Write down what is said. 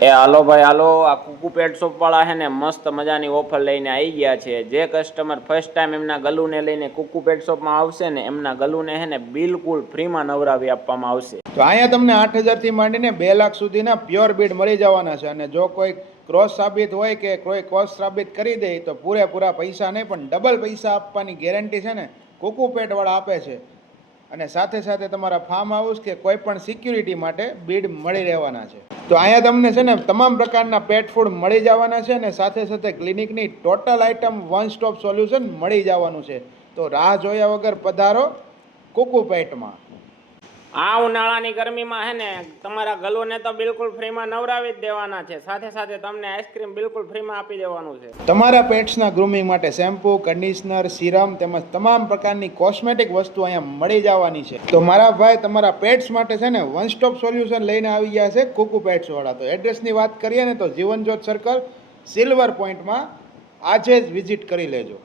એ હાલો ભાઈ હાલો, આ કુકુ પેટ શોપ વાળા હે ને મસ્ત મજાની ઓફર લઈને આવી ગયા છે. જે કસ્ટમર ફર્સ્ટ ટાઈમ એમના ગલુને લઈને કુકુ પેટ શોપમાં આવશે ને એમના ગલુને હે ને બિલકુલ ફ્રીમાં નવરાવી આપવામાં આવશે. તો અહીંયા તમને 8,000 થી માંડીને 2 લાખ સુધીના પ્યોર બીડ મળી જવાના છે. અને જો કોઈ ક્રોસ સાબિત હોય કે કોઈ ક્રોસ સાબિત કરી દે તો પૂરેપૂરા પૈસા નહીં પણ ડબલ પૈસા આપવાની ગેરંટી છે ને કુકુ પેટ વાળા આપે છે. અને સાથે સાથે તમારા ફાર્મ હાઉસ કે કોઈ પણ સિક્યુરિટી માટે બીડ મળી રહેવાના છે. તો અહીંયા તમને છે ને તમામ પ્રકારના પેટ ફૂડ મળી જવાના છે અને સાથે સાથે ક્લિનિકની total item one stop solution મળી જવાનું છે. તો રાહ જોયા વગર પધારો કુકુ પેટમાં. આ ઉનાળાની ગરમીમાં હે ને તમારા ગલુને તો બિલકુલ ફ્રીમાં નવરાવી જ દેવાના છે. સાથે સાથે તમને આઈસ્ક્રીમ બિલકુલ ફ્રીમાં આપી દેવાનું છે. તમારા પેટ્સના ગ્રૂમિંગ માટે શેમ્પૂ, કન્ડિશનર, સિરમ તેમજ તમામ પ્રકારની કોસ્મેટિક વસ્તુ અહીંયા મળી જવાની છે. તો મારા ભાઈ તમારા પેટ્સ માટે છે ને વન સ્ટોપ સોલ્યુશન લઈને આવી ગયા છે કુકુ પેટ્સ વાળા. તો એડ્રેસની વાત કરીએ ને તો જીવનજ્યોત સર્કલ સિલ્વર પોઈન્ટમાં આજે જ વિઝિટ કરી લેજો.